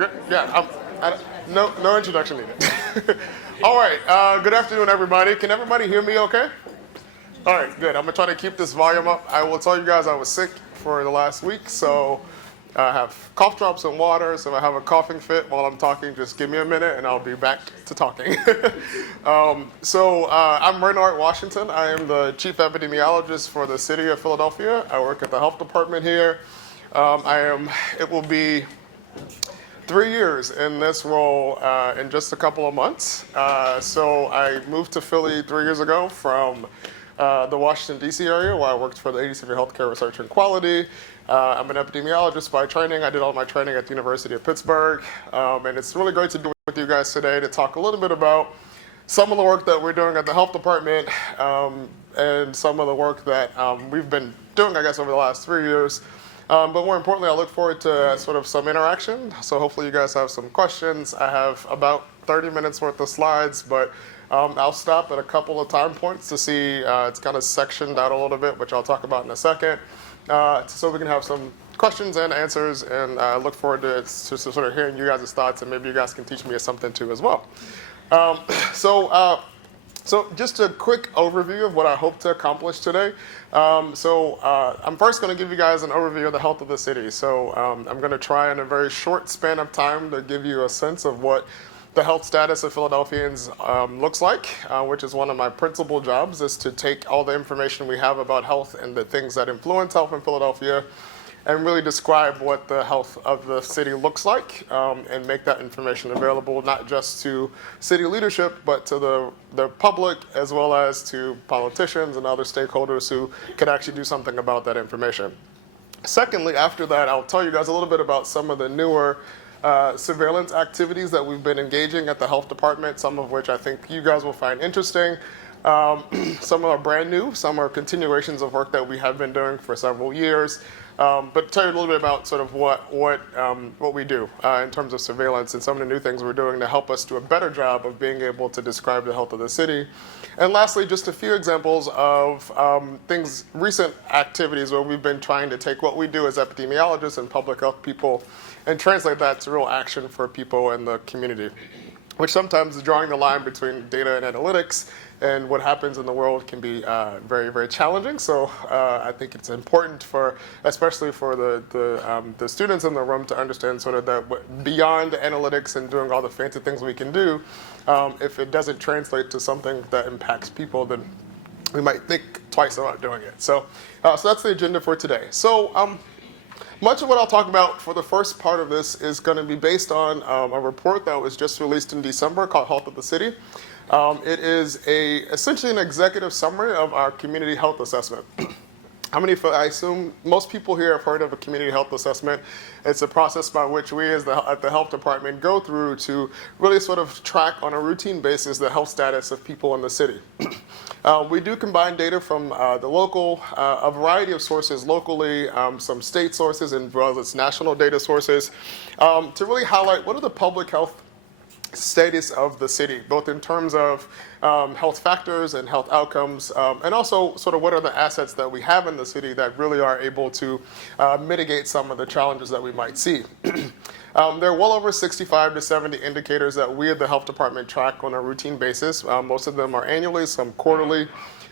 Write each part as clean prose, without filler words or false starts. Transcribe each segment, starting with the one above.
Yeah, no introduction needed. All right, good afternoon, everybody. Can everybody hear me okay? All right, good. I'm going to try to keep this volume up. I will tell you guys I was sick for the last week, so I have cough drops and water, so if I have a coughing fit while I'm talking, just give me a minute and I'll be back to talking. I'm Raynard, Washington. I am the chief epidemiologist for the city of Philadelphia. I work at the health department here. It will be 3 years in this role in just a couple of months. So I moved to Philly 3 years ago from the Washington, D.C. area, where I worked for the Agency for Healthcare Research and Quality. I'm an epidemiologist by training. I did all my training at the University of Pittsburgh. And it's really great to be with you guys today to talk a little bit about some of the work that we're doing at the health department and some of the work that we've been doing, I guess, over the last 3 years. But more importantly, I look forward to sort of some interaction. So hopefully you guys have some questions. I have about 30 minutes worth of slides, but I'll stop at a couple of time points to see it's kind of sectioned out a little bit, which I'll talk about in a second, so we can have some questions and answers. And I look forward to sort of hearing you guys' thoughts, and maybe you guys can teach me something too as well. So just a quick overview of what I hope to accomplish today. I'm first going to give you guys an overview of the health of the city. So I'm going to try in a very short span of time to give you a sense of what the health status of Philadelphians looks like, which is one of my principal jobs, is to take all the information we have about health and the things that influence health in Philadelphia and really describe what the health of the city looks like and make that information available not just to city leadership, but to the public as well as to politicians and other stakeholders who can actually do something about that information. Secondly, after that, I'll tell you guys a little bit about some of the newer surveillance activities that we've been engaging at the health department, some of which I think you guys will find interesting. Some are brand new, some are continuations of work that we have been doing for several years. But tell you a little bit about sort of what we do in terms of surveillance and some of the new things we're doing to help us do a better job of being able to describe the health of the city. And lastly, just a few examples of recent activities where we've been trying to take what we do as epidemiologists and public health people and translate that to real action for people in the community, which sometimes is drawing the line between data and analytics and what happens in the world can be very, very challenging. So I think it's important especially for the students in the room to understand sort of that beyond analytics and doing all the fancy things we can do, if it doesn't translate to something that impacts people, then we might think twice about doing it. So that's the agenda for today. So much of what I'll talk about for the first part of this is going to be based on a report that was just released in December called Health of the City. It is essentially an executive summary of our community health assessment. I assume most people here have heard of a community health assessment. It's a process by which we at the health department go through to really sort of track on a routine basis the health status of people in the city. We do combine data from the local, a variety of sources locally, some state sources, as well as national data sources, to really highlight what are the public health status of the city, both in terms of health factors and health outcomes, and also sort of what are the assets that we have in the city that really are able to mitigate some of the challenges that we might see. There are well over 65 to 70 indicators that we at the health department track on a routine basis. Most of them are annually, some quarterly.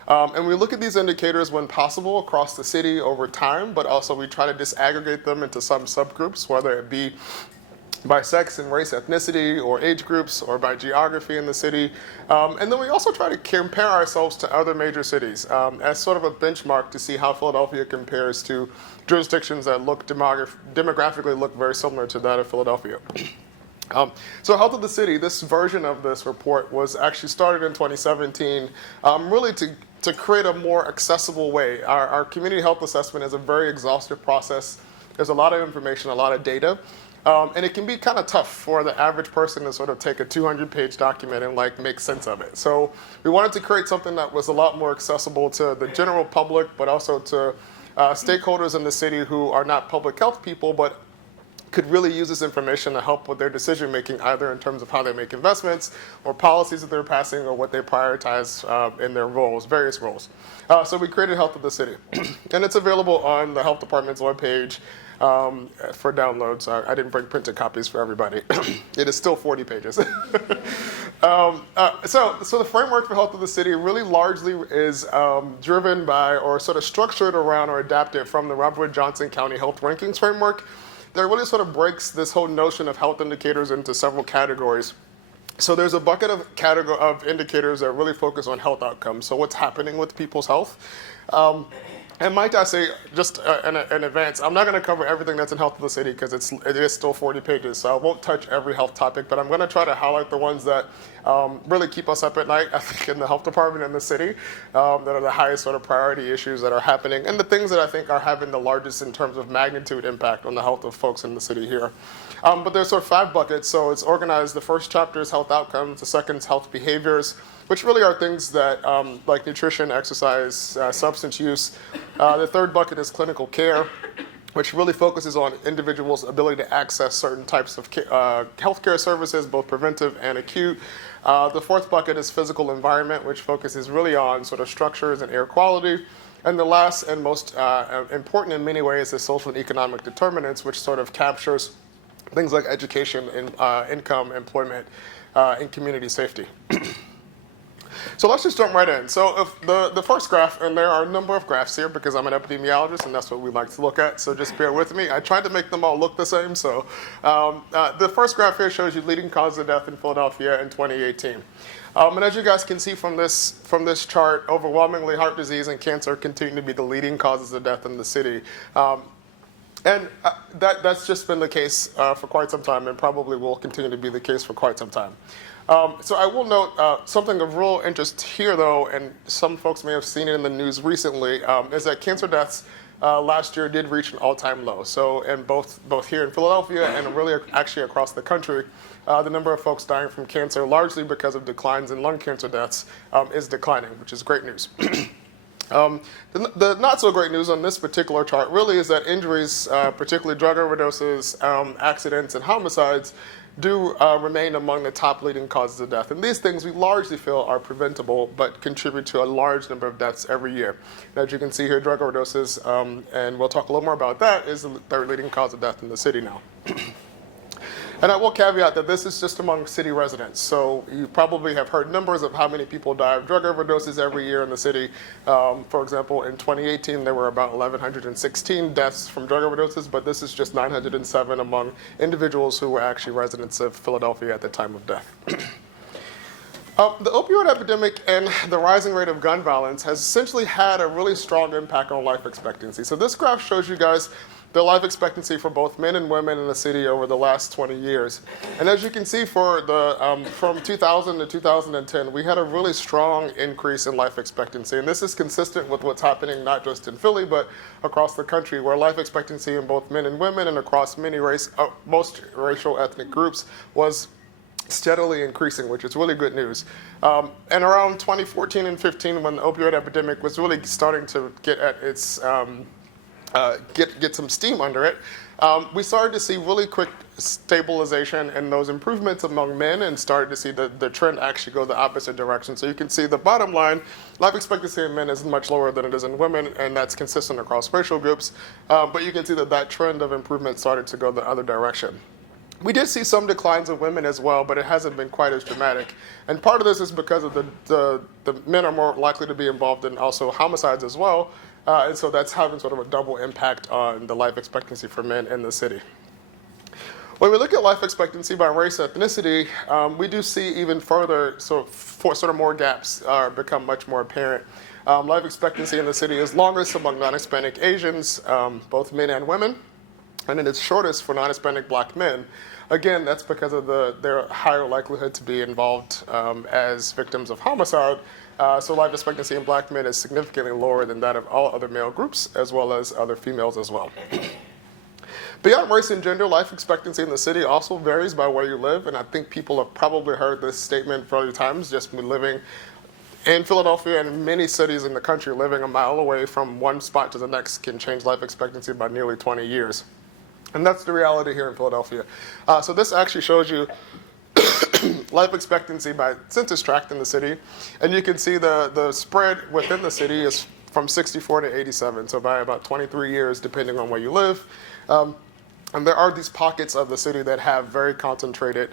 And we look at these indicators when possible across the city over time, but also we try to disaggregate them into some subgroups, whether it be by sex and race, ethnicity, or age groups, or by geography in the city. And then we also try to compare ourselves to other major cities as sort of a benchmark to see how Philadelphia compares to jurisdictions that look demographically look very similar to that of Philadelphia. So Health of the City, this version of this report was actually started in 2017, really to create a more accessible way. Our community health assessment is a very exhaustive process. There's a lot of information, a lot of data. And it can be kind of tough for the average person to sort of take a 200-page document and make sense of it. So we wanted to create something that was a lot more accessible to the general public, but also to stakeholders in the city who are not public health people, but could really use this information to help with their decision making, either in terms of how they make investments or policies that they're passing or what they prioritize in their roles, various roles. So we created Health of the City, and it's available on the Health Department's webpage for downloads. I didn't bring printed copies for everybody. It is still 40 pages. So the framework for Health of the City really largely is driven by, or sort of structured around or adapted from the Robert Wood Johnson County Health Rankings Framework that really sort of breaks this whole notion of health indicators into several categories. So there's a bucket of indicators that really focus on health outcomes. So what's happening with people's health. And might I say, just in advance, I'm not going to cover everything that's in Health of the City because it is still 40 pages, so I won't touch every health topic, but I'm going to try to highlight the ones that really keep us up at night, I think, in the health department in the city, that are the highest sort of priority issues that are happening, and the things that I think are having the largest in terms of magnitude impact on the health of folks in the city here. But there's sort of 5 buckets, so it's organized. The first chapter is health outcomes, the second is health behaviors, which really are things that like nutrition, exercise, substance use. The third bucket is clinical care, which really focuses on individuals' ability to access certain types of healthcare services, both preventive and acute. The fourth bucket is physical environment, which focuses really on sort of structures and air quality. And the last and most important in many ways is social and economic determinants, which sort of captures things like education, and, income, employment, and community safety. So let's just jump right in. So if the first graph, and there are a number of graphs here because I'm an epidemiologist and that's what we like to look at, so just bear with me. I tried to make them all look the same. So the first graph here shows you leading causes of death in Philadelphia in 2018. And as you guys can see from this chart, overwhelmingly heart disease and cancer continue to be the leading causes of death in the city. And that's just been the case for quite some time and probably will continue to be the case for quite some time. So I will note something of real interest here, though, and some folks may have seen it in the news recently, is that cancer deaths last year did reach an all-time low. So, and both here in Philadelphia and really actually across the country, the number of folks dying from cancer, largely because of declines in lung cancer deaths, is declining, which is great news. The not so great news on this particular chart really is that injuries, particularly drug overdoses, accidents, and homicides, do remain among the top leading causes of death. And these things we largely feel are preventable, but contribute to a large number of deaths every year. And as you can see here, drug overdoses, and we'll talk a little more about that, is the third leading cause of death in the city now. And I will caveat that this is just among city residents. So you probably have heard numbers of how many people die of drug overdoses every year in the city. For example, in 2018, there were about 1,116 deaths from drug overdoses, but this is just 907 among individuals who were actually residents of Philadelphia at the time of death. The opioid epidemic and the rising rate of gun violence has essentially had a really strong impact on life expectancy. So this graph shows you guys the life expectancy for both men and women in the city over the last 20 years. And as you can see, for the from 2000 to 2010, we had a really strong increase in life expectancy. And this is consistent with what's happening not just in Philly, but across the country, where life expectancy in both men and women and across most racial ethnic groups was steadily increasing, which is really good news. And around 2014 and 15, when the opioid epidemic was really starting to get at its get some steam under it, we started to see really quick stabilization and those improvements among men, and started to see the trend actually go the opposite direction. So you can see the bottom line, life expectancy in men is much lower than it is in women, and that's consistent across racial groups. But you can see that trend of improvement started to go the other direction. We did see some declines of women as well, but it hasn't been quite as dramatic. And part of this is because of the men are more likely to be involved in also homicides as well. And so that's having sort of a double impact on the life expectancy for men in the city. When we look at life expectancy by race ethnicity, we do see even further, sort of more gaps become much more apparent. Life expectancy in the city is longest among non-Hispanic Asians, both men and women, and it is shortest for non-Hispanic black men. Again, that's because of their higher likelihood to be involved as victims of homicide. So life expectancy in black men is significantly lower than that of all other male groups, as well as other females as well. Beyond race and gender, life expectancy in the city also varies by where you live, and I think people have probably heard this statement for other times, just living in Philadelphia and many cities in the country, living a mile away from one spot to the next can change life expectancy by nearly 20 years. And that's the reality here in Philadelphia. So this actually shows you life expectancy by census tract in the city. And you can see the spread within the city is from 64 to 87, so by about 23 years, depending on where you live. And there are these pockets of the city that have very concentrated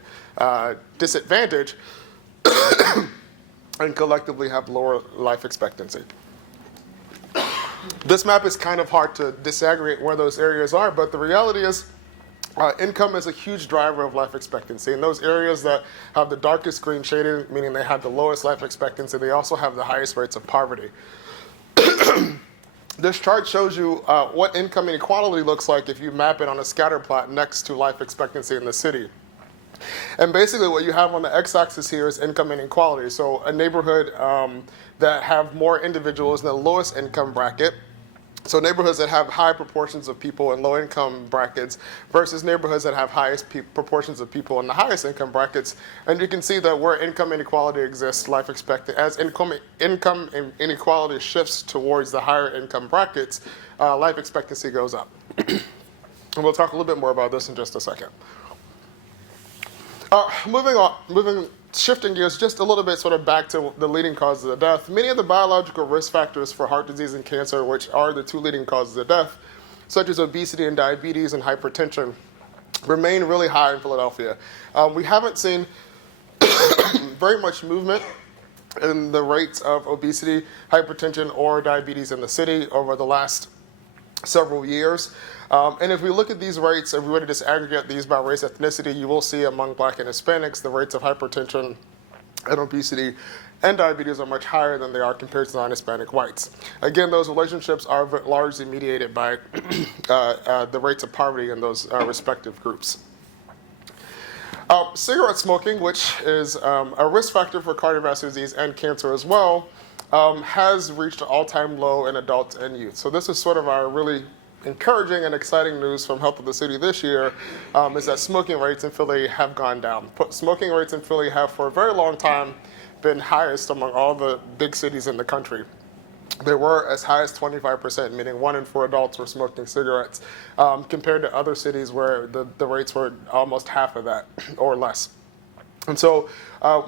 disadvantage and collectively have lower life expectancy. This map is kind of hard to disaggregate where those areas are, but the reality is income is a huge driver of life expectancy. In those areas that have the darkest green shading, meaning they have the lowest life expectancy, they also have the highest rates of poverty. This chart shows you what income inequality looks like if you map it on a scatter plot next to life expectancy in the city. And basically what you have on the x-axis here is income inequality. So a neighborhood that have more individuals in the lowest income bracket, so neighborhoods that have high proportions of people in low income brackets versus neighborhoods that have highest proportions of people in the highest income brackets. And you can see that where income inequality exists, life expectancy, as income inequality shifts towards the higher income brackets, life expectancy goes up. And we'll talk a little bit more about this in just a second. Shifting gears just a little bit sort of back to the leading causes of death. Many of the biological risk factors for heart disease and cancer, which are the two leading causes of death, such as obesity and diabetes and hypertension, remain really high in Philadelphia. We haven't seen very much movement in the rates of obesity, hypertension, or diabetes in the city over the last several years. And if we look at these rates, if we were to disaggregate these by race ethnicity, you will see among Black and Hispanics, the rates of hypertension and obesity and diabetes are much higher than they are compared to non-Hispanic whites. Again, those relationships are largely mediated by the rates of poverty in those respective groups. Cigarette smoking, which is a risk factor for cardiovascular disease and cancer as well, has reached an all-time low in adults and youth. So this is sort of our really encouraging and exciting news from Health of the City this year, is that smoking rates in Philly have gone down. Smoking rates in Philly have for a very long time been highest among all the big cities in the country. They were as high as 25%, meaning 1 in 4 adults were smoking cigarettes, compared to other cities where the rates were almost half of that or less. And so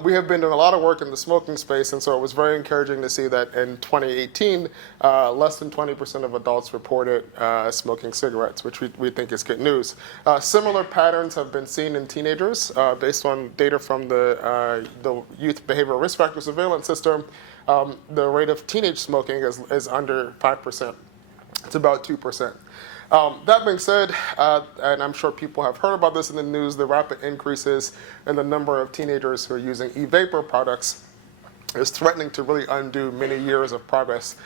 we have been doing a lot of work in the smoking space, and so it was very encouraging to see that in 2018, less than 20% of adults reported smoking cigarettes, which we think is good news. Similar patterns have been seen in teenagers based on data from the Youth Behavioral Risk Factor Surveillance System. The rate of teenage smoking is under 5%. It's about 2%. That being said, and I'm sure people have heard about this in the news, the rapid increases in the number of teenagers who are using e-vapor products is threatening to really undo many years of progress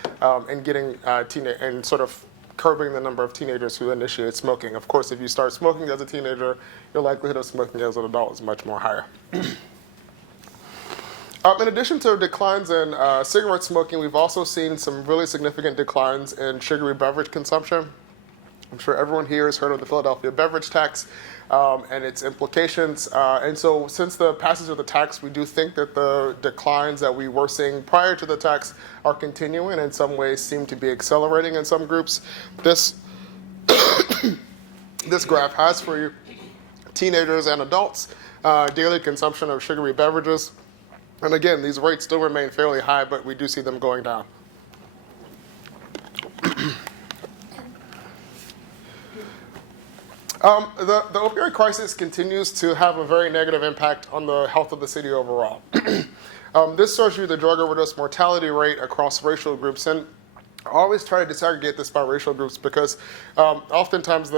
in getting and sort of curbing the number of teenagers who initiate smoking. Of course, if you start smoking as a teenager, your likelihood of smoking as an adult is much more higher. In addition to declines in cigarette smoking, we've also seen some really significant declines in sugary beverage consumption. I'm sure everyone here has heard of the Philadelphia beverage tax and its implications. And so since the passage of the tax, we do think that the declines that we were seeing prior to the tax are continuing and in some ways seem to be accelerating in some groups. This graph has for you teenagers and adults, daily consumption of sugary beverages. And again, these rates still remain fairly high, but we do see them going down. The opioid crisis continues to have a very negative impact on the health of the city overall. This shows you the drug overdose mortality rate across racial groups, and I always try to disaggregate this by racial groups because oftentimes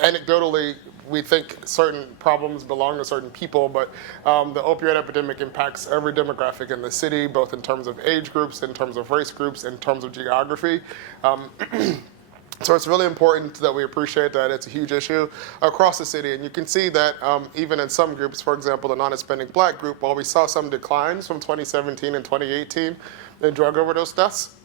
anecdotally we think certain problems belong to certain people, but the opioid epidemic impacts every demographic in the city, both in terms of age groups, in terms of race groups, in terms of geography. So it's really important that we appreciate that it's a huge issue across the city. And you can see that even in some groups, for example, the non-Hispanic Black group, while we saw some declines from 2017 and 2018 in drug overdose deaths,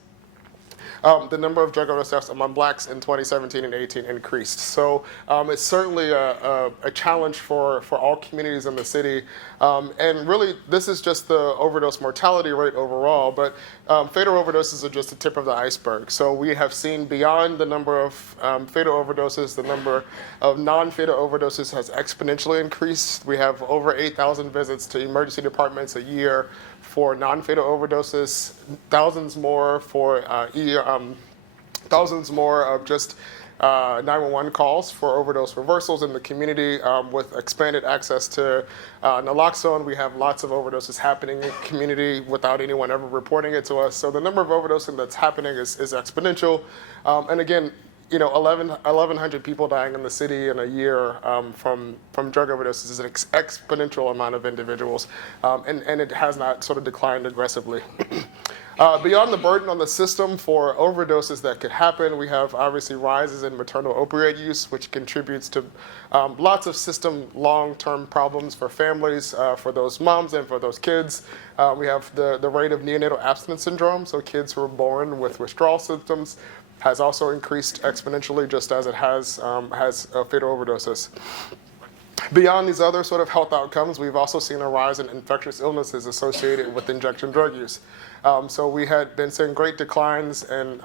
the number of drug overdose deaths among blacks in 2017 and 18 increased. So it's certainly a challenge for all communities in the city. And really, this is just the overdose mortality rate overall, but fatal overdoses are just the tip of the iceberg. So we have seen beyond the number of fatal overdoses, the number of non-fatal overdoses has exponentially increased. We have over 8,000 visits to emergency departments a year for non-fatal overdoses, thousands more for thousands more of just 911 calls for overdose reversals in the community. With expanded access to naloxone, we have lots of overdoses happening in the community without anyone ever reporting it to us. So the number of overdosing that's happening is exponential. And again, 1,100 people dying in the city in a year from drug overdoses is an exponential amount of individuals, and it has not sort of declined aggressively. Beyond the burden on the system for overdoses that could happen, we have obviously rises in maternal opioid use, which contributes to lots of system long-term problems for families, for those moms and for those kids. We have the rate of neonatal abstinence syndrome, so kids who are born with withdrawal symptoms, has also increased exponentially, just as it has fatal overdoses. Beyond these other sort of health outcomes, we've also seen a rise in infectious illnesses associated with injection drug use. So we had been seeing great declines in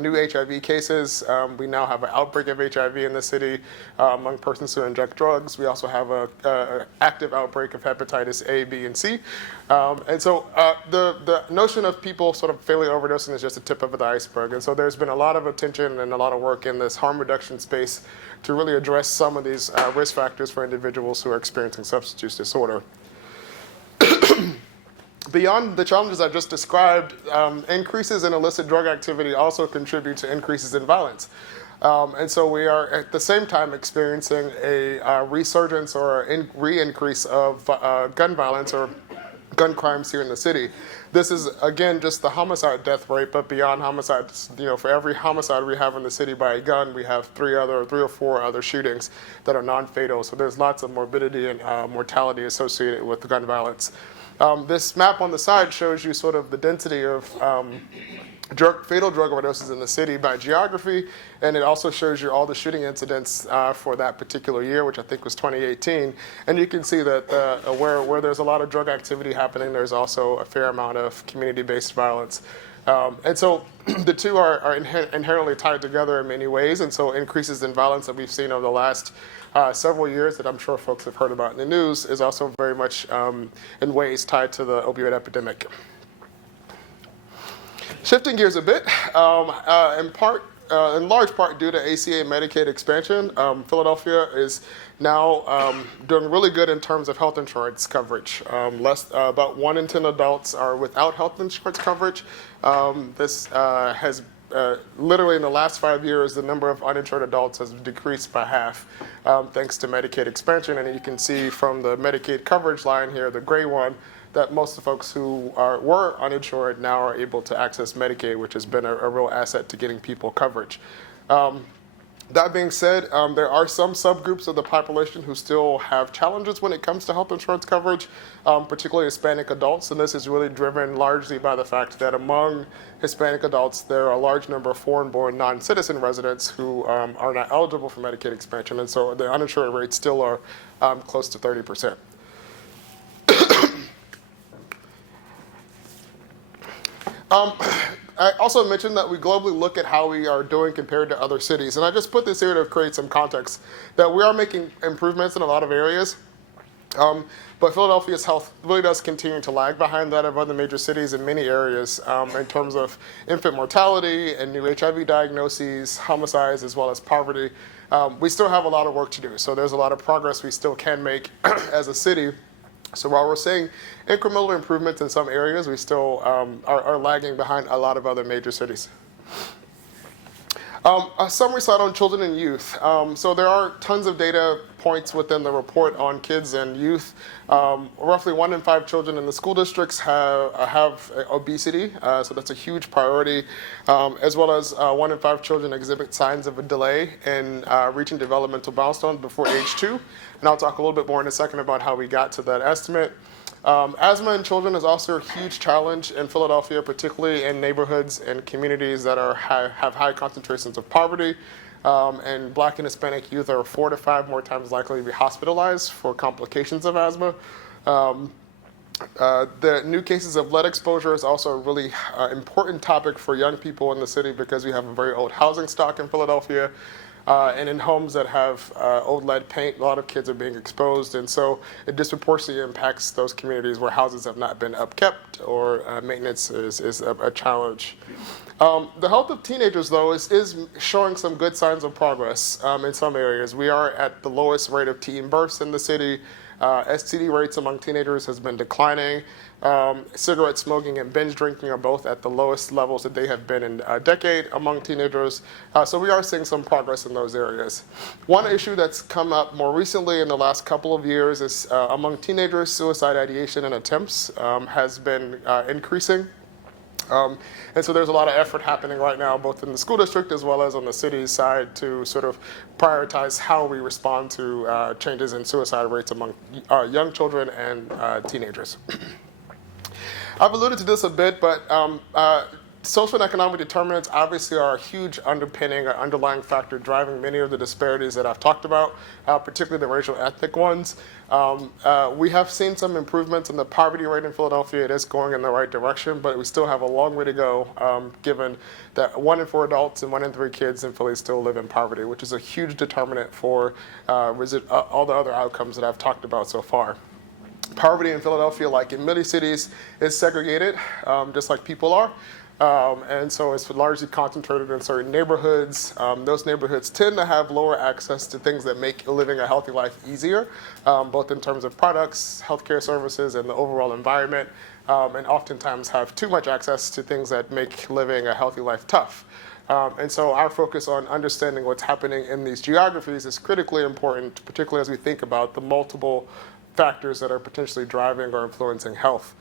new HIV cases. We now have an outbreak of HIV in the city among persons who inject drugs. We also have an active outbreak of hepatitis A, B, and C. And so the notion of people sort of fatally overdosing is just the tip of the iceberg. And so there's been a lot of attention and a lot of work in this harm reduction space to really address some of these risk factors for individuals who are experiencing substance use disorder. Beyond the challenges I just described, increases in illicit drug activity also contribute to increases in violence. And so we are at the same time experiencing a resurgence or a re-increase of gun violence or gun crimes here in the city. This is, again, just the homicide death rate, but beyond homicides, for every homicide we have in the city by a gun, we have three or four other shootings that are non-fatal. So there's lots of morbidity and mortality associated with gun violence. This map on the side shows you sort of the density of fatal drug overdoses in the city by geography, and it also shows you all the shooting incidents for that particular year, which I think was 2018. And you can see that where there's a lot of drug activity happening, there's also a fair amount of community-based violence. And so the two are inherently tied together in many ways, and so increases in violence that we've seen over the last several years that I'm sure folks have heard about in the news is also very much in ways tied to the opioid epidemic. Shifting gears a bit, in large part due to ACA Medicaid expansion, Philadelphia is now doing really good in terms of health insurance coverage. About 1 in 10 adults are without health insurance coverage. This has literally in the last 5 years, the number of uninsured adults has decreased by half thanks to Medicaid expansion. And you can see from the Medicaid coverage line here, the gray one, that most of the folks who were uninsured now are able to access Medicaid, which has been a real asset to getting people coverage. That being said, there are some subgroups of the population who still have challenges when it comes to health insurance coverage, particularly Hispanic adults. And this is really driven largely by the fact that among Hispanic adults, there are a large number of foreign-born non-citizen residents who are not eligible for Medicaid expansion. And so the uninsured rates still are close to 30%. I also mentioned that we globally look at how we are doing compared to other cities. And I just put this here to create some context that we are making improvements in a lot of areas. But Philadelphia's health really does continue to lag behind that of other major cities in many areas in terms of infant mortality and new HIV diagnoses, homicides, as well as poverty. We still have a lot of work to do. So there's a lot of progress we still can make as a city. So while we're seeing incremental improvements in some areas, we still are lagging behind a lot of other major cities. A summary slide on children and youth. So there are tons of data points within the report on kids and youth. Roughly 1 in 5 children in the school districts have obesity, so that's a huge priority, as well as 1 in 5 children exhibit signs of a delay in reaching developmental milestones before age 2. And I'll talk a little bit more in a second about how we got to that estimate. Asthma in children is also a huge challenge in Philadelphia, particularly in neighborhoods and communities that have high concentrations of poverty. And Black and Hispanic youth are 4 to 5 more times likely to be hospitalized for complications of asthma. The new cases of lead exposure is also a really important topic for young people in the city because we have a very old housing stock in Philadelphia. And in homes that have old lead paint, a lot of kids are being exposed. And so it disproportionately impacts those communities where houses have not been upkept or maintenance is a challenge. The health of teenagers, though, is showing some good signs of progress in some areas. We are at the lowest rate of teen births in the city. STD rates among teenagers has been declining. Cigarette smoking and binge drinking are both at the lowest levels that they have been in a decade among teenagers. So we are seeing some progress in those areas. One issue that's come up more recently in the last couple of years is among teenagers, suicide ideation and attempts has been increasing. And so there's a lot of effort happening right now, both in the school district as well as on the city's side, to sort of prioritize how we respond to changes in suicide rates among young children and teenagers. I've alluded to this a bit, but social and economic determinants obviously are a huge underpinning or underlying factor driving many of the disparities that I've talked about, particularly the racial ethnic ones. We have seen some improvements in the poverty rate in Philadelphia. It is going in the right direction, but we still have a long way to go, given that 1 in 4 adults and 1 in 3 kids in Philly still live in poverty, which is a huge determinant for all the other outcomes that I've talked about so far. Poverty in Philadelphia, like in many cities, is segregated, just like people are. And so it's largely concentrated in certain neighborhoods. Those neighborhoods tend to have lower access to things that make living a healthy life easier, both in terms of products, healthcare services, and the overall environment, and oftentimes have too much access to things that make living a healthy life tough. And so our focus on understanding what's happening in these geographies is critically important, particularly as we think about the multiple factors that are potentially driving or influencing health.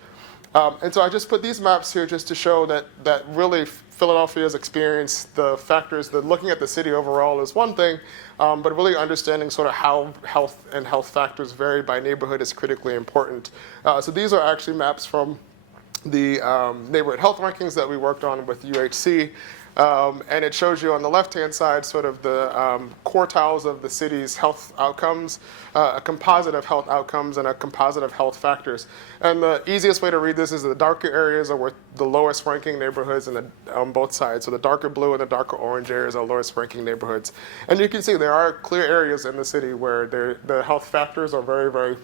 And so I just put these maps here just to show that really Philadelphia's experience, the factors, looking at the city overall is one thing, but really understanding sort of how health and health factors vary by neighborhood is critically important. So these are actually maps from the neighborhood health rankings that we worked on with UHC. And it shows you on the left-hand side sort of the quartiles of the city's health outcomes, a composite of health outcomes and a composite of health factors. And the easiest way to read this is the darker areas are where the lowest ranking neighborhoods on both sides. So the darker blue and the darker orange areas are lowest ranking neighborhoods. And you can see there are clear areas in the city where the health factors are very, very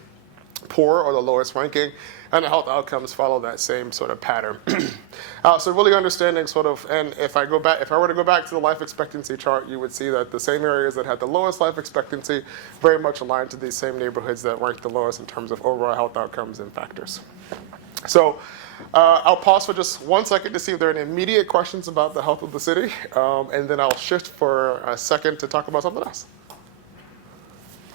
poor or the lowest ranking, and the health outcomes follow that same sort of pattern. So really understanding sort of, and if I were to go back to the life expectancy chart, you would see that the same areas that had the lowest life expectancy very much aligned to these same neighborhoods that ranked the lowest in terms of overall health outcomes and factors. So I'll pause for just 1 second to see if there are any immediate questions about the health of the city, and then I'll shift for a second to talk about something else.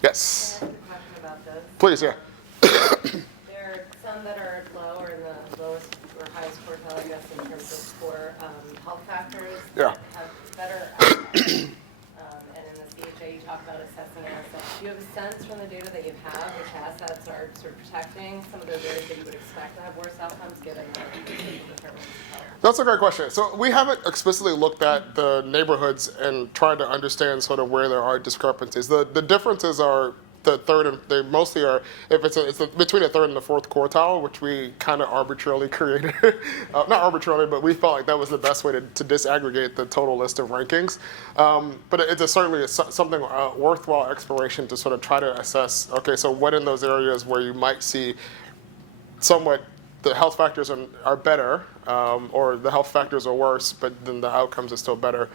Yes? Can I ask a question about this? Please, yeah. There are some that are low or in the lowest or highest quartile, I guess, in terms of score health factors Yeah. that have better outcomes. And in the CHA, you talk about assessing assets. Do you have a sense from the data that you have which assets are sort of protecting some of those areas that you would expect to have worse outcomes given the determinants of health? That's a great question. So we haven't explicitly looked at the neighborhoods and tried to understand sort of where there are discrepancies. The differences are the third, and they mostly are, if it's between the third and the fourth quartile, which we kind of arbitrarily created. Not arbitrarily, but we felt like that was the best way to disaggregate the total list of rankings. But it's certainly something worthwhile exploration to sort of try to assess, okay, so what in those areas where you might see somewhat the health factors are better, or the health factors are worse, but then the outcomes are still better.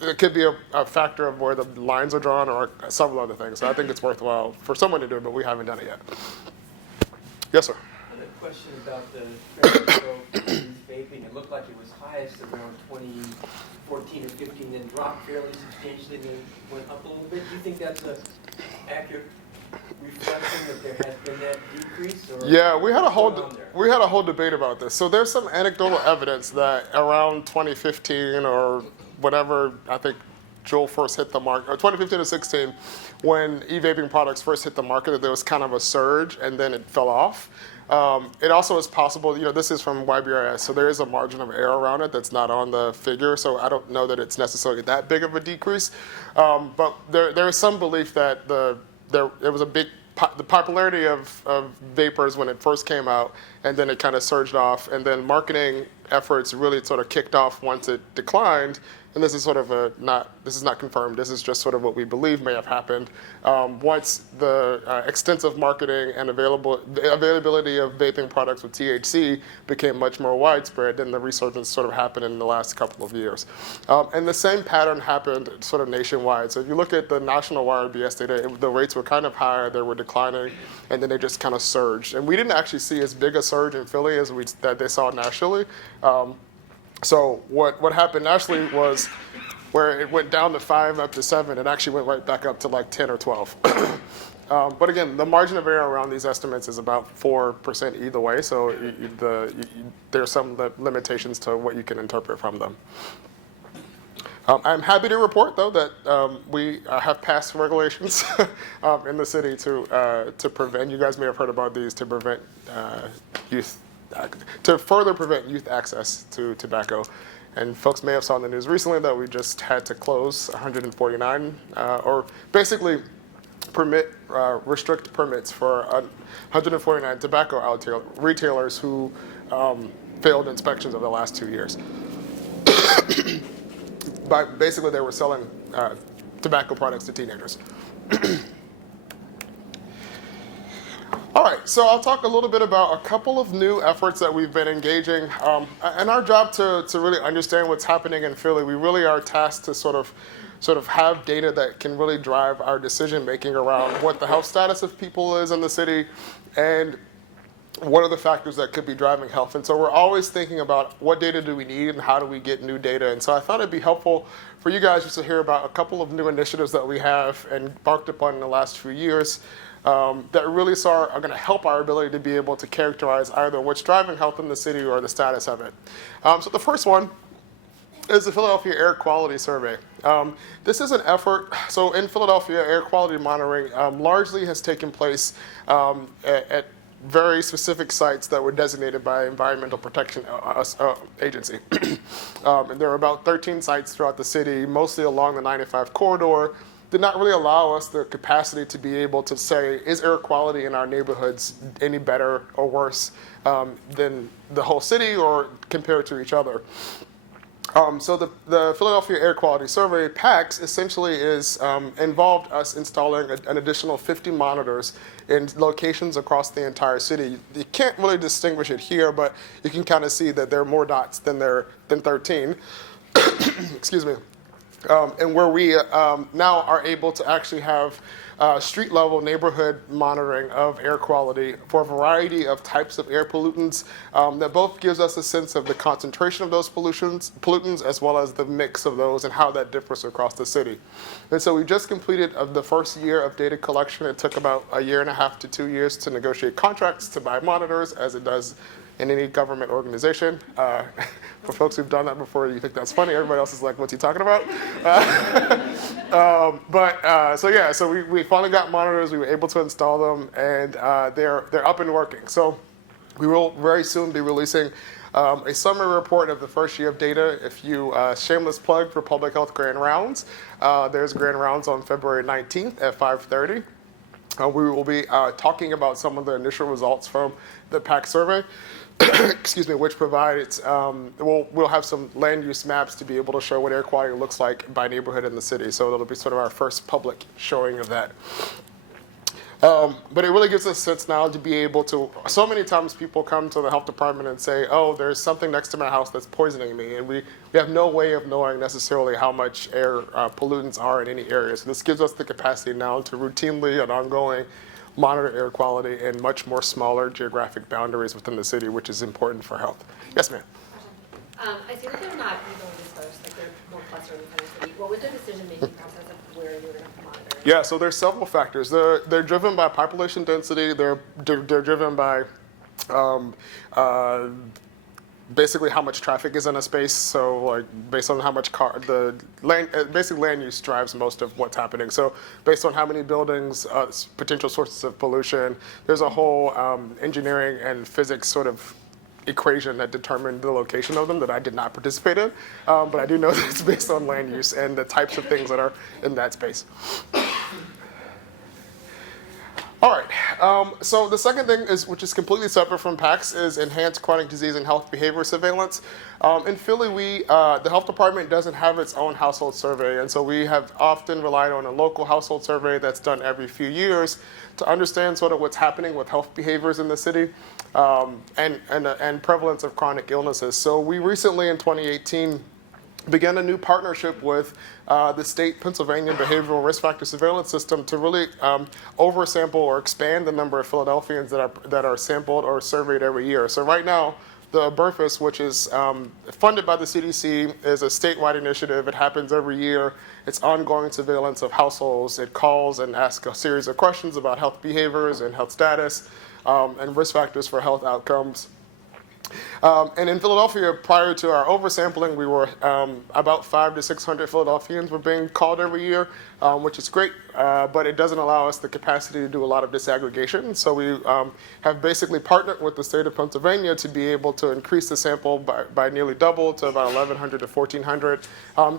It could be a factor of where the lines are drawn or several other things. So I think it's worthwhile for someone to do it, but we haven't done it yet. Yes, sir? I had a question about the vaping. It looked like it was highest around 2014 or 15, then dropped fairly substantially, then went up a little bit. Do you think that's an accurate reflection that there has been that decrease? Or yeah, we had a whole debate about this. So there's some anecdotal evidence that around 2015 or whatever, I think Juul first hit the market, or 2015 to 16, when e-vaping products first hit the market, that there was kind of a surge and then it fell off. It also is possible, this is from YBRS, so there is a margin of error around it that's not on the figure, so I don't know that it's necessarily that big of a decrease. But there is some belief that there was the popularity of vapors when it first came out, and then it kind of surged off, and then marketing efforts really sort of kicked off once it declined. And this is sort of this is not confirmed, this is just sort of what we believe may have happened. Once the extensive marketing and availability of vaping products with THC became much more widespread, then the resurgence sort of happened in the last couple of years. And the same pattern happened sort of nationwide. So if you look at the national YRBS data, the rates were kind of higher, they were declining, and then they just kind of surged. And we didn't actually see as big a surge in Philly as that they saw nationally. So what happened nationally was where it went down to 5 up to 7, it actually went right back up to like 10 or 12. But again, the margin of error around these estimates is about 4% either way, so there's some limitations to what you can interpret from them. I'm happy to report, though, that we have passed regulations in the city to prevent, you guys may have heard about these, to prevent to further prevent youth access to tobacco. And folks may have saw in the news recently that we just had to close 149, or basically restrict permits for 149 tobacco retailers who failed inspections over the last 2 years. Basically, they were selling tobacco products to teenagers. All right, so I'll talk a little bit about a couple of new efforts that we've been engaging. And our job to really understand what's happening in Philly, we really are tasked to sort of have data that can really drive our decision making around what the health status of people is in the city and what are the factors that could be driving health. And so we're always thinking about what data do we need and how do we get new data. And so I thought it'd be helpful for you guys just to hear about a couple of new initiatives that we have and embarked upon in the last few years that really are going to help our ability to be able to characterize either what's driving health in the city or the status of it. So the first one is the Philadelphia Air Quality Survey. This is an effort, so in Philadelphia, air quality monitoring largely has taken place at very specific sites that were designated by Environmental Protection Agency. And there are about 13 sites throughout the city, mostly along the 95 corridor, did not really allow us the capacity to be able to say, is air quality in our neighborhoods any better or worse than the whole city or compared to each other? So the Philadelphia Air Quality Survey, PACS, essentially is involved us installing an additional 50 monitors in locations across the entire city. You can't really distinguish it here, but you can kind of see that there are more dots than 13. Excuse me. And where we now are able to actually have street-level neighborhood monitoring of air quality for a variety of types of air pollutants that both gives us a sense of the concentration of those pollutants as well as the mix of those and how that differs across the city. And so we just completed the first year of data collection. It took about 1.5 to 2 years to negotiate contracts to buy monitors, as it does in any government organization. For folks who've done that before, you think that's funny. Everybody else is like, what's he talking about? So we finally got monitors. We were able to install them, and they're up and working. So we will very soon be releasing a summary report of the first year of data. If you, shameless plug for Public Health Grand Rounds, there's Grand Rounds on February 19th at 5:30. We will be talking about some of the initial results from the PAC survey, excuse me, which provides, we'll have some land use maps to be able to show what air quality looks like by neighborhood in the city. So it'll be sort of our first public showing of that. But it really gives us a sense now to be able to, so many times people come to the health department and say, oh, there's something next to my house that's poisoning me. And we have no way of knowing necessarily how much air pollutants are in any area. So this gives us the capacity now to routinely and ongoing monitor air quality in much more smaller geographic boundaries within the city, which is important for health. Yes, ma'am. I see that they're not evenly dispersed, like they're more clustered within the city. What was the decision-making process of where you were going to monitor? Yeah, so there's several factors. They're driven by population density. They're driven by basically how much traffic is in a space. So like based on how much basically land use drives most of what's happening. So based on how many buildings, potential sources of pollution, there's a whole engineering and physics sort of equation that determined the location of them that I did not participate in. But I do know that it's based on land use and the types of things that are in that space. All right, so the second thing which is completely separate from PACS, is enhanced chronic disease and health behavior surveillance. In Philly, the health department doesn't have its own household survey, and so we have often relied on a local household survey that's done every few years to understand sort of what's happening with health behaviors in the city and prevalence of chronic illnesses. So we recently, in 2018, began a new partnership with the state Pennsylvania behavioral risk factor surveillance system to really oversample or expand the number of Philadelphians that are sampled or surveyed every year. So right now, the BRFIS, which is funded by the CDC, is a statewide initiative. It happens every year. It's ongoing surveillance of households. It calls and asks a series of questions about health behaviors and health status and risk factors for health outcomes. And in Philadelphia, prior to our oversampling, we were about 500 to 600 Philadelphians were being called every year, which is great, but it doesn't allow us the capacity to do a lot of disaggregation. So we have basically partnered with the state of Pennsylvania to be able to increase the sample by nearly double to about 1,100 to 1,400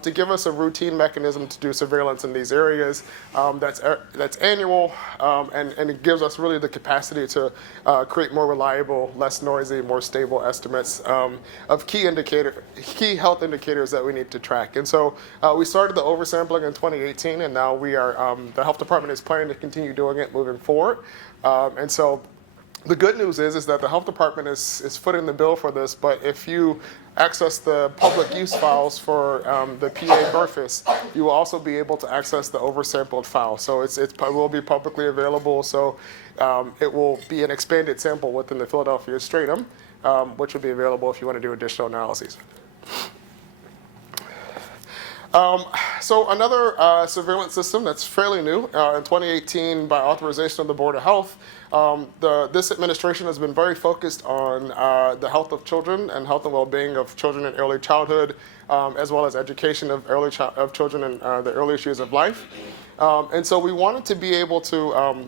to give us a routine mechanism to do surveillance in these areas that's annual, and it gives us really the capacity to create more reliable, less noisy, more stable estimates of key health indicators that we need to track. And so we started the oversampling in 2018, and now we are the health department is planning to continue doing it moving forward. And so the good news is that the health department is footing the bill for this, but if you access the public use files for the PA BRFIS, you will also be able to access the oversampled file. So it will be publicly available, so it will be an expanded sample within the Philadelphia stratum, which will be available if you want to do additional analyses. So another surveillance system that's fairly new, in 2018 by authorization of the Board of Health, this administration has been very focused on the health of children and health and well-being of children in early childhood, as well as education of children in the earliest years of life. And so we wanted to be able to,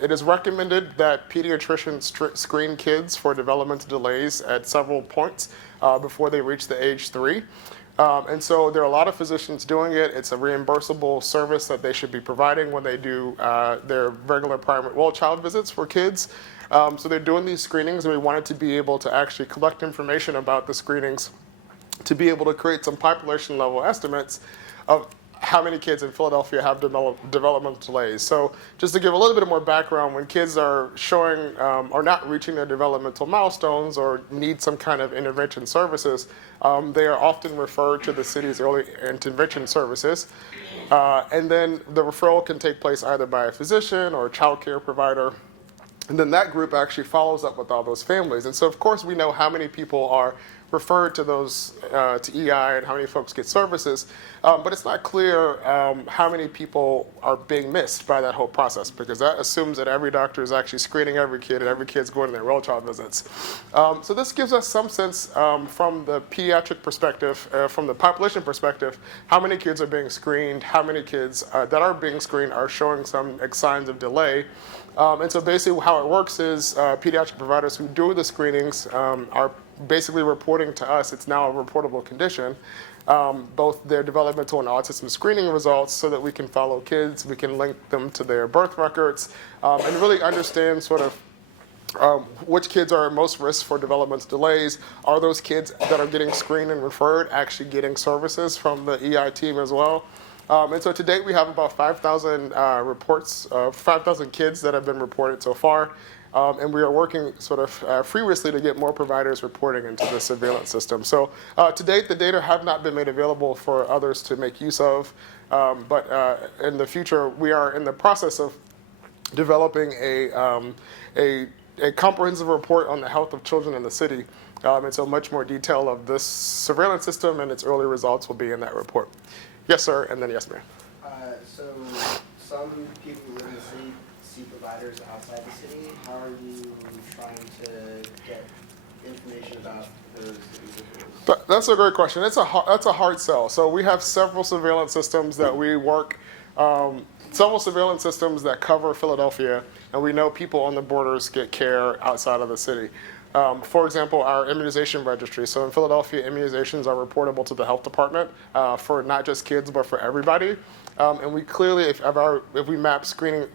it is recommended that pediatricians screen kids for developmental delays at several points before they reach the age 3. And so there are a lot of physicians doing it. It's a reimbursable service that they should be providing when they do their regular child visits for kids. So they're doing these screenings, and we wanted to be able to actually collect information about the screenings to be able to create some population level estimates of how many kids in Philadelphia have developmental delays. So just to give a little bit more background, when kids are showing or not reaching their developmental milestones or need some kind of intervention services, they are often referred to the city's early intervention services. And then the referral can take place either by a physician or a child care provider. And then that group actually follows up with all those families. And so, of course, we know how many people are referred to those to EI and how many folks get services, but it's not clear how many people are being missed by that whole process, because that assumes that every doctor is actually screening every kid and every kid's going to their child visits. So this gives us some sense from the pediatric perspective, from the population perspective, how many kids are being screened, how many kids that are being screened are showing some signs of delay. And so basically how it works is pediatric providers who do the screenings are basically reporting to us, it's now a reportable condition, both their developmental and autism screening results, so that we can follow kids, we can link them to their birth records, and really understand sort of which kids are at most risk for developmental delays. Are those kids that are getting screened and referred actually getting services from the EI team as well? And so to date, we have about 5,000 reports, 5,000 kids that have been reported so far. And we are working sort of furiously to get more providers reporting into the surveillance system. So to date, the data have not been made available for others to make use of. But in the future, we are in the process of developing a comprehensive report on the health of children in the city. And so much more detail of this surveillance system and its early results will be in that report. Yes, sir, and then yes, ma'am. So some people who live in the city see providers outside the city. How are you trying to get information about those individuals? That's a great question. That's a hard sell. So we have several surveillance systems that we work, several surveillance systems that cover Philadelphia, and we know people on the borders get care outside of the city. For example, our immunization registry. So in Philadelphia, immunizations are reportable to the health department for not just kids, but for everybody. And we clearly, if we map screening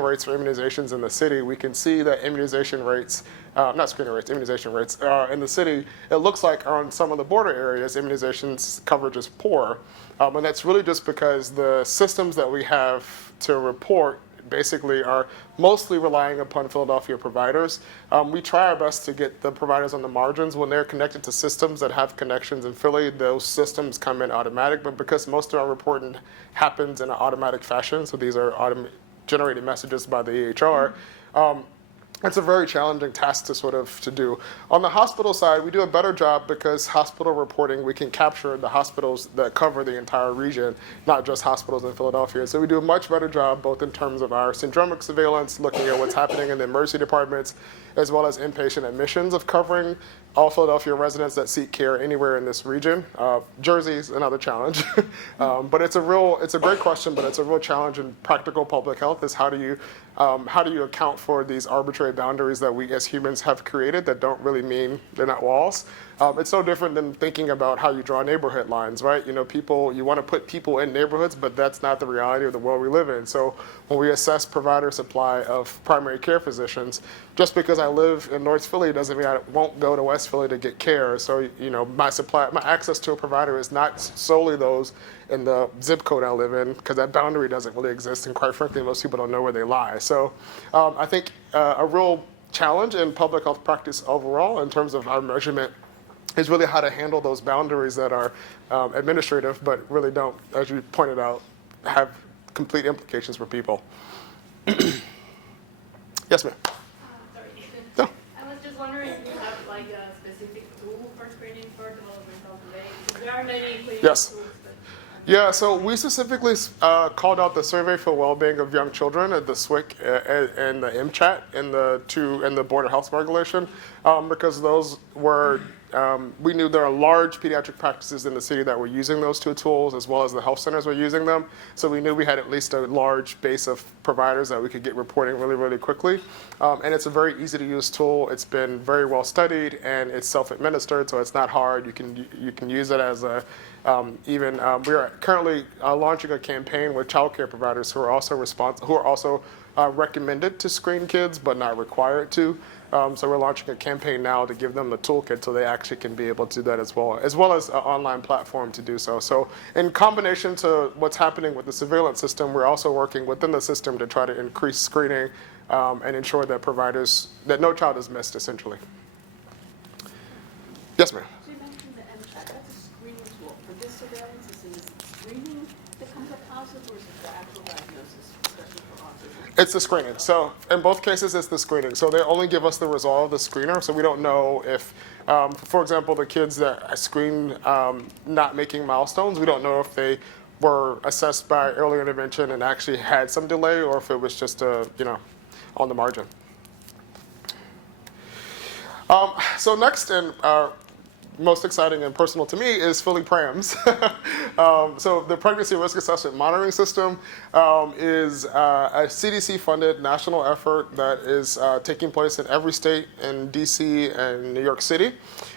rates for immunizations in the city, we can see that immunization rates, immunization rates in the city, it looks like on some of the border areas, immunizations coverage is poor. And that's really just because the systems that we have to report basically are mostly relying upon Philadelphia providers. We try our best to get the providers on the margins. When they're connected to systems that have connections in Philly, those systems come in automatic, but because most of our reporting happens in an automatic fashion, so these are generated messages by the EHR, it's a very challenging task to do. On the hospital side, we do a better job because hospital reporting, we can capture the hospitals that cover the entire region, not just hospitals in Philadelphia. So we do a much better job both in terms of our syndromic surveillance, looking at what's happening in the emergency departments, as well as inpatient admissions of covering all Philadelphia residents that seek care anywhere in this region. Jersey's another challenge. But it's a great question, but it's a real challenge in practical public health is how do you account for these arbitrary boundaries that we as humans have created that don't really mean they're not walls? It's so different than thinking about how you draw neighborhood lines, right? You want to put people in neighborhoods, but that's not the reality of the world we live in. So when we assess provider supply of primary care physicians, just because I live in North Philly doesn't mean I won't go to West Philly to get care. So, my access to a provider is not solely those in the zip code I live in, because that boundary doesn't really exist, and quite frankly, most people don't know where they lie. So I think a real challenge in public health practice overall in terms of our measurement is really how to handle those boundaries that are administrative, but really don't, as you pointed out, have complete implications for people. Yes, ma'am. Sorry. No. I was just wondering if you have like a specific tool for screening for developmental delay. There are many clinical Yes. tools. Yeah, so we specifically called out the Survey for Wellbeing of Young Children at the SWIC and the MCHAT and the Board of Health Regulation because those were, we knew there are large pediatric practices in the city that were using those two tools as well as the health centers were using them. So we knew we had at least a large base of providers that we could get reporting really, really quickly. And it's a very easy to use tool. It's been very well studied and it's self-administered, so it's not hard. You can use it as a we are currently launching a campaign with childcare providers who are also recommended to screen kids but not required to. So we're launching a campaign now to give them the toolkit so they actually can be able to do that as well as an online platform to do so. So in combination to what's happening with the surveillance system, we're also working within the system to try to increase screening and ensure that no child is missed, essentially. Yes, ma'am. So you mentioned the MCHAT, that's a screening tool. For this surveillance, is it screening that comes up positive, or is it the actual diagnosis, especially for autism? It's the screening. So in both cases, it's the screening. So they only give us the result of the screener, so we don't know if, for example, the kids that I screen not making milestones, we don't know if they were assessed by early intervention and actually had some delay, or if it was just on the margin. So next, and most exciting and personal to me, is Phillip Rams. So the Pregnancy Risk Assessment Monitoring System is a CDC-funded national effort that is taking place in every state in DC and New York City.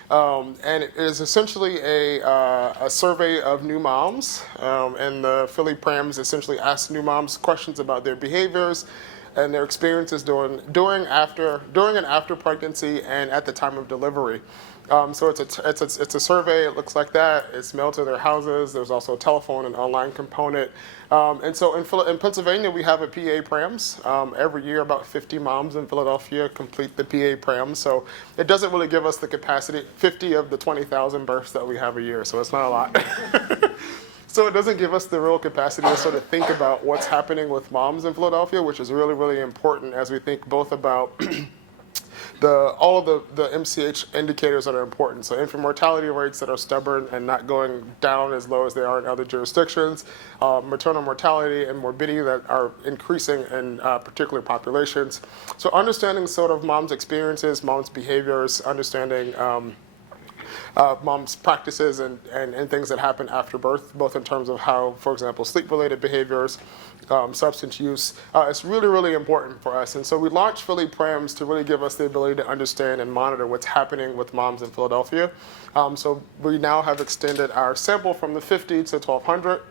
And it is essentially a survey of new moms. And the Phillip Rams essentially asks new moms questions about their behaviors and their experiences during and after pregnancy and at the time of delivery. So it's a survey. It looks like that. It's mailed to their houses. There's also a telephone and online component. And so in Pennsylvania, we have a PA PRAMS. Every year, about 50 moms in Philadelphia complete the PA PRAMS. So it doesn't really give us the capacity, 50 of the 20,000 births that we have a year. So it's not a lot. So it doesn't give us the real capacity to sort of think about what's happening with moms in Philadelphia, which is really, really important as we think both about all of the MCH indicators that are important. So infant mortality rates that are stubborn and not going down as low as they are in other jurisdictions, maternal mortality and morbidity that are increasing in particular populations. So understanding sort of mom's experiences, mom's behaviors, understanding mom's practices and things that happen after birth, both in terms of how, for example, sleep-related behaviors, substance use. It's really, really important for us. And so we launched Phillip Rams to really give us the ability to understand and monitor what's happening with moms in Philadelphia. So we now have extended our sample from the 50 to 1,200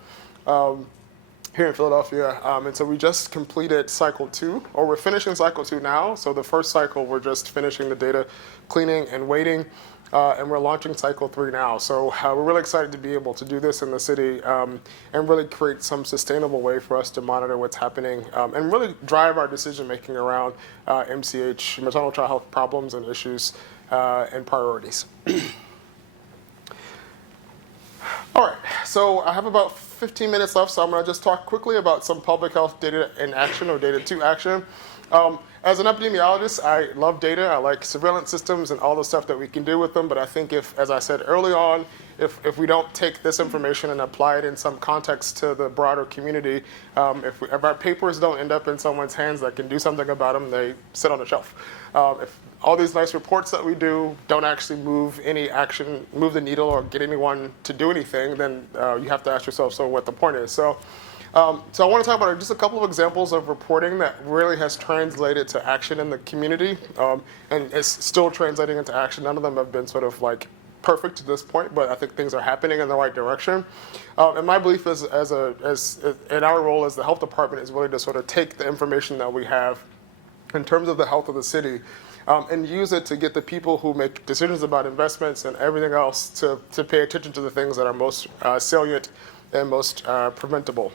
here in Philadelphia. And so we just completed cycle 2, or we're finishing cycle 2 now. So the first cycle, we're just finishing the data cleaning and weighting. And we're launching cycle 3 now. So we're really excited to be able to do this in the city and really create some sustainable way for us to monitor what's happening and really drive our decision making around MCH, maternal child health problems and issues and priorities. All right, so I have about 15 minutes left, so I'm going to just talk quickly about some public health data in action or data to action. As an epidemiologist, I love data. I like surveillance systems and all the stuff that we can do with them. But I think if, as I said early on, if we don't take this information and apply it in some context to the broader community, if our papers don't end up in someone's hands that can do something about them, they sit on the shelf. If all these nice reports that we do don't actually move any action, move the needle or get anyone to do anything, then you have to ask yourself, so what the point is. So I want to talk about just a couple of examples of reporting that really has translated to action in the community, and is still translating into action. None of them have been sort of like perfect to this point, but I think things are happening in the right direction. And my belief is, in our role as the health department, is really to sort of take the information that we have in terms of the health of the city and use it to get the people who make decisions about investments and everything else to pay attention to the things that are most salient and most preventable.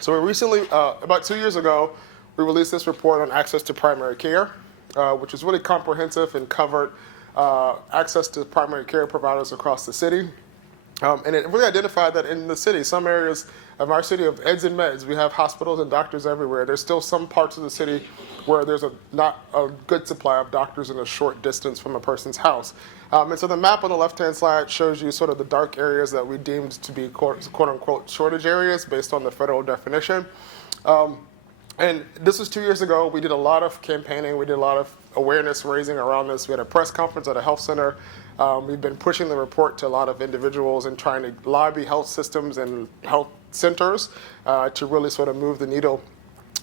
So we recently, about 2 years ago, we released this report on access to primary care, which is really comprehensive and covered access to primary care providers across the city. And it really identified that in the city, some areas of our city of eds and meds, we have hospitals and doctors everywhere. There's still some parts of the city where there's not a good supply of doctors in a short distance from a person's house. And so the map on the left-hand side shows you sort of the dark areas that we deemed to be quote-unquote shortage areas based on the federal definition. And this was 2 years ago. We did a lot of campaigning. We did a lot of awareness raising around this. We had a press conference at a health center. We've been pushing the report to a lot of individuals and trying to lobby health systems and health centers to really sort of move the needle.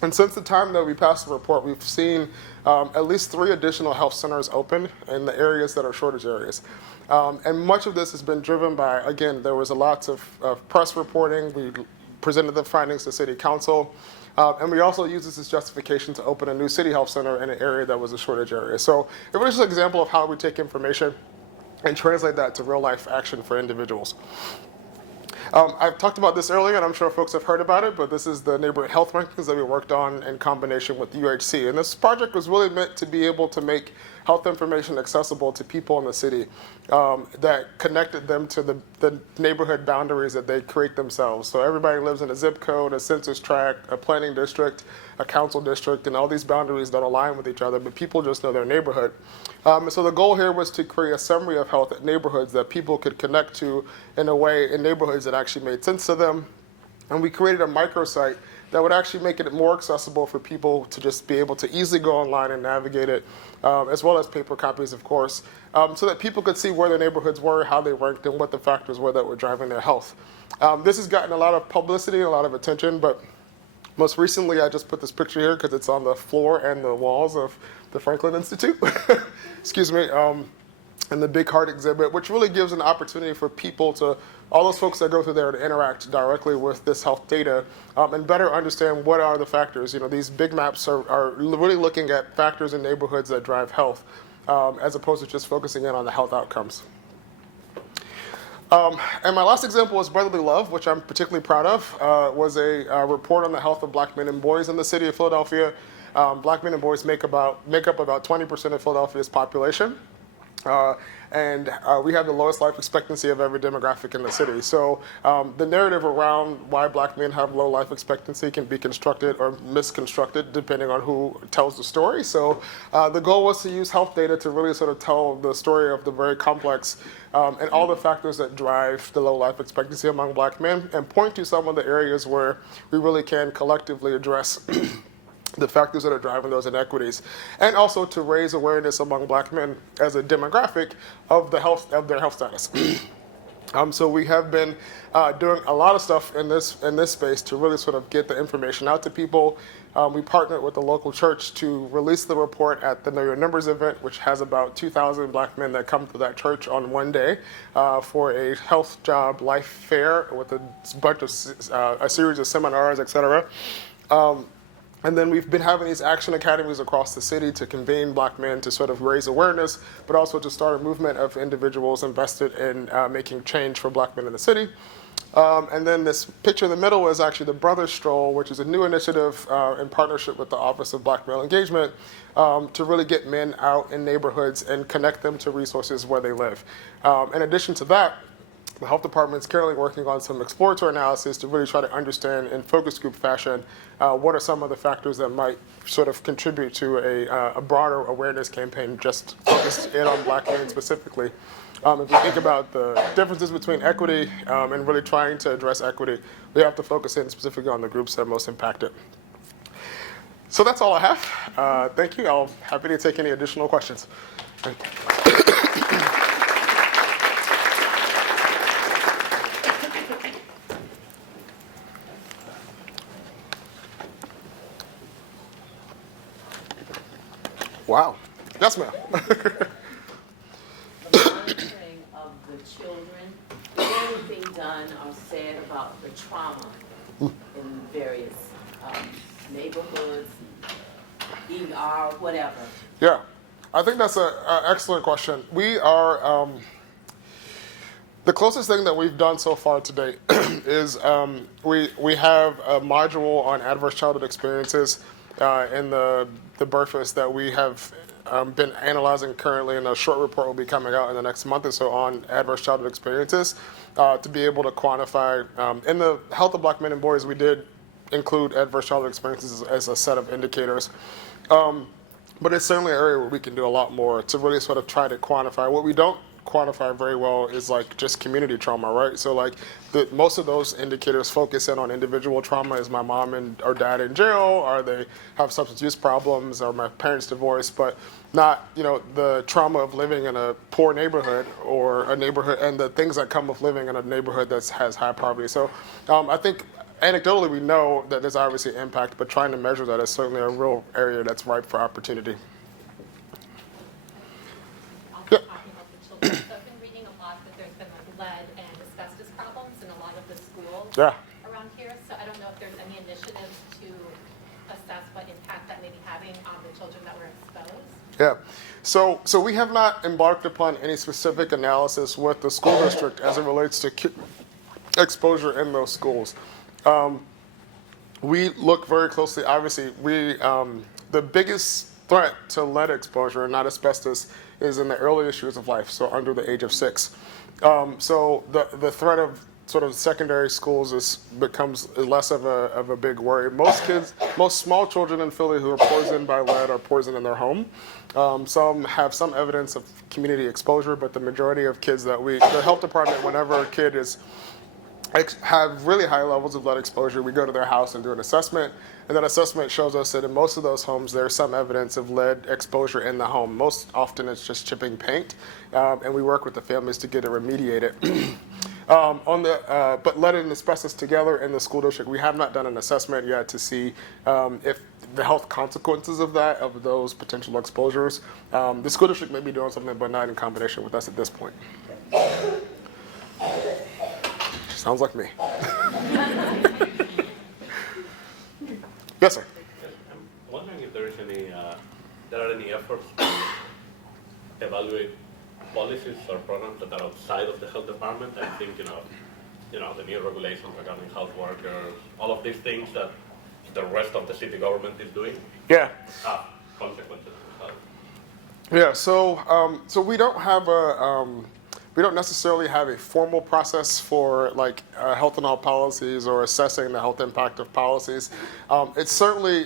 And since the time that we passed the report, we've seen at least 3 additional health centers open in the areas that are shortage areas. And much of this has been driven by, again, there was a lot of press reporting. We presented the findings to City Council. And we also used this as justification to open a new city health center in an area that was a shortage area. So it was just an example of how we take information and translate that to real life action for individuals. I've talked about this earlier, and I'm sure folks have heard about it, but this is the neighborhood health rankings that we worked on in combination with UHC. And this project was really meant to be able to make health information accessible to people in the city that connected them to the neighborhood boundaries that they create themselves. So everybody lives in a zip code, a census tract, a planning district, a council district, and all these boundaries don't align with each other, but people just know their neighborhood. So the goal here was to create a summary of health at neighborhoods that people could connect to in a way in neighborhoods that actually made sense to them. And we created a microsite that would actually make it more accessible for people to just be able to easily go online and navigate it, as well as paper copies, of course, so that people could see where their neighborhoods were, how they ranked, and what the factors were that were driving their health. This has gotten a lot of publicity and a lot of attention, but most recently I just put this picture here because it's on the floor and the walls of the Franklin Institute. Excuse me. And the Big Heart exhibit, which really gives an opportunity for people to, all those folks that go through there, to interact directly with this health data and better understand what are the factors. You know, these big maps are really looking at factors in neighborhoods that drive health, as opposed to just focusing in on the health outcomes. And my last example was Brotherly Love, which I'm particularly proud of, was a report on the health of black men and boys in the city of Philadelphia. Black men and boys make up about 20% of Philadelphia's population. And we have the lowest life expectancy of every demographic in the city. So the narrative around why black men have low life expectancy can be constructed or misconstructed depending on who tells the story. So the goal was to use health data to really sort of tell the story of the very complex and all the factors that drive the low life expectancy among black men, and point to some of the areas where we really can collectively address the factors that are driving those inequities, and also to raise awareness among black men as a demographic of their health status. So we have been doing a lot of stuff in this space to really sort of get the information out to people. We partnered with the local church to release the report at the Know Your Numbers event, which has about 2,000 black men that come to that church on one day for a health job life fair with a bunch of a series of seminars, et cetera. And then we've been having these action academies across the city to convene black men to sort of raise awareness, but also to start a movement of individuals invested in making change for black men in the city. And then this picture in the middle is actually the Brothers Stroll, which is a new initiative in partnership with the Office of Black Male Engagement to really get men out in neighborhoods and connect them to resources where they live. In addition to that, the health department is currently working on some exploratory analysis to really try to understand in focus group fashion what are some of the factors that might sort of contribute to a broader awareness campaign just focused in on black men specifically. If we think about the differences between equity and really trying to address equity, we have to focus in specifically on the groups that are most impacted. So that's all I have. Thank you. I'm happy to take any additional questions. Wow. Yes, ma'am. The monitoring of the children, is anything done or said about the trauma in various neighborhoods, ER, whatever? Yeah, I think that's an excellent question. We are, the closest thing that we've done so far to date is we have a module on adverse childhood experiences in the Burfus that we have been analyzing currently, and a short report will be coming out in the next month or so on adverse childhood experiences to be able to quantify. In the health of black men and boys, we did include adverse childhood experiences as a set of indicators. But it's certainly an area where we can do a lot more to really sort of try to quantify. What we don't quantify very well is like just community trauma, right? So like most of those indicators focus in on individual trauma. Is my mom or dad in jail? Are they have substance use problems? Are my parents divorced? But not, the trauma of living in a poor neighborhood or a neighborhood and the things that come with living in a neighborhood that has high poverty. So I think anecdotally we know that there's obviously impact, but trying to measure that is certainly a real area that's ripe for opportunity. Also talking about the children. So I've been reading a lot that there's been like lead and asbestos problems in a lot of the schools around here. So I don't know if there's any initiatives to assess what impact that may be having on the children that were exposed. Yeah. So we have not embarked upon any specific analysis with the school district as it relates to exposure in those schools. We look very closely. Obviously, the biggest threat to lead exposure, not asbestos, is in the earliest years of life, so under the age of 6. So the threat of sort of secondary schools becomes less of a big worry. Most small children in Philly who are poisoned by lead are poisoned in their home. Some have some evidence of community exposure, but the majority of kids the health department, whenever a kid have really high levels of lead exposure, we go to their house and do an assessment, and that assessment shows us that in most of those homes there's some evidence of lead exposure in the home. Most often it's just chipping paint, and we work with the families to get it remediated. But lead and asbestos together in the school district, we have not done an assessment yet to see if the health consequences of those potential exposures. The school district may be doing something, but not in combination with us at this point. Sounds like me. Yes, sir. Yes, I'm wondering if there are any efforts to evaluate policies or programs that are outside of the health department. I think the new regulations regarding health workers, all of these things that the rest of the city government is doing. Yeah. Have consequences. Yeah, so we don't have we don't necessarily have a formal process for like health and health policies or assessing the health impact of policies. It's certainly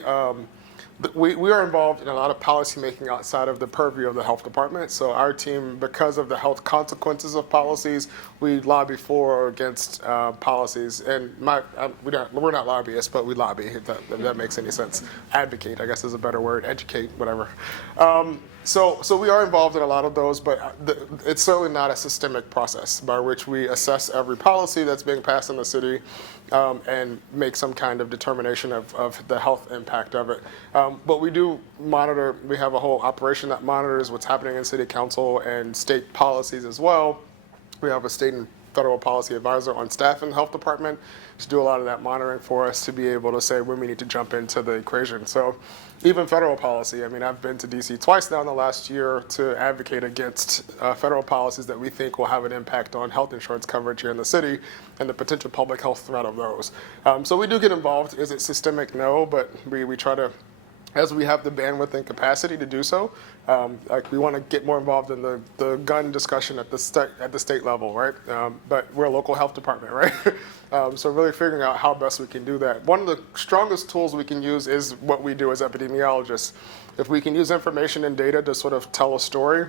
we are involved in a lot of policy making outside of the purview of the health department. So our team, because of the health consequences of policies, we lobby for or against policies. And we're not lobbyists, but we lobby, if that makes any sense. Advocate, I guess is a better word. Educate, whatever. So we are involved in a lot of those, but it's certainly not a systemic process by which we assess every policy that's being passed in the city and make some kind of determination of the health impact of it. But we do monitor, we have a whole operation that monitors what's happening in city council and state policies as well. We have a state and federal policy advisor on staff in the health department to do a lot of that monitoring for us to be able to say when we need to jump into the equation. So even federal policy, I mean, I've been to DC twice now in the last year to advocate against federal policies that we think will have an impact on health insurance coverage here in the city and the potential public health threat of those. So we do get involved. Is it systemic? No, but we try to, as we have the bandwidth and capacity to do so, like we want to get more involved in the gun discussion at the state level, right? But we're a local health department, right? So really figuring out how best we can do that. One of the strongest tools we can use is what we do as epidemiologists. If we can use information and data to sort of tell a story,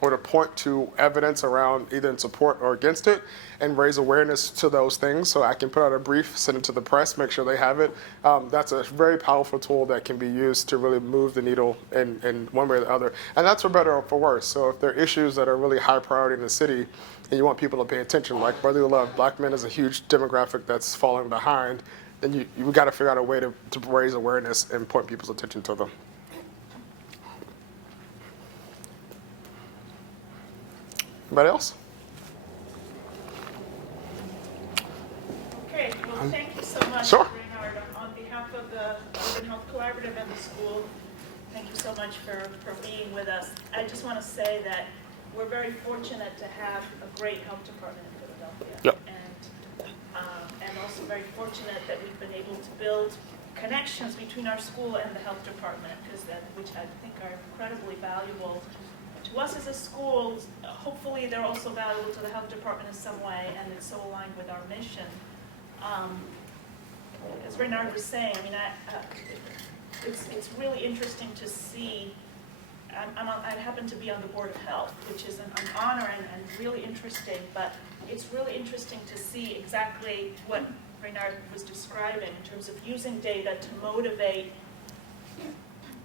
or to point to evidence around either in support or against it and raise awareness to those things. So I can put out a brief, send it to the press, make sure they have it. That's a very powerful tool that can be used to really move the needle in one way or the other. And that's for better or for worse. So if there are issues that are really high priority in the city and you want people to pay attention, like brotherly love, black men is a huge demographic that's falling behind, then you got to figure out a way to raise awareness and point people's attention to them. Anybody else? Okay, well, thank you so much, Sure. Raynard. On behalf of the Urban Health Collaborative and the school, thank you so much for being with us. I just want to say that we're very fortunate to have a great health department in Philadelphia. Yep. And also very fortunate that we've been able to build connections between our school and the health department, which I think are incredibly valuable to us as a school. Hopefully they're also valuable to the health department in some way, and it's so aligned with our mission. As Raynard was saying, I mean, it's really interesting to see. I happen to be on the Board of Health, which is an honor and really interesting, but it's really interesting to see exactly what Raynard was describing in terms of using data to motivate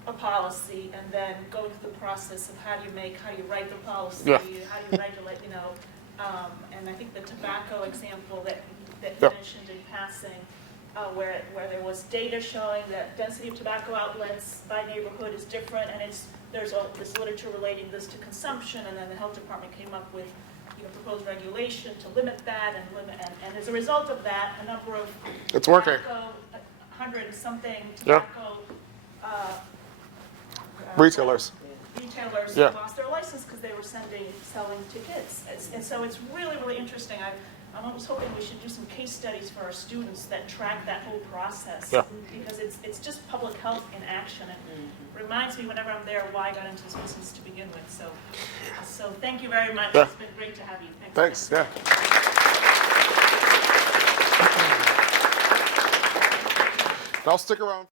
a policy and then go through the process of how do you write the policy, Yeah. how do you regulate, and I think the tobacco example that you Yeah. mentioned in passing, where there was data showing that density of tobacco outlets by neighborhood is different, and there's all this literature relating this to consumption, and then the health department came up with proposed regulation to limit that and as a result of that, a number of It's working. 100 and something Yeah. tobacco Retailers. Yeah. lost their license because they were selling to kids. And so it's really, really interesting. I'm always hoping we should do some case studies for our students that track that whole process. Yeah. Because it's just public health in action. It reminds me whenever I'm there why I got into this business to begin with. So thank you very much. Yeah. It's been great to have you. Thanks. Yeah. And I'll stick around.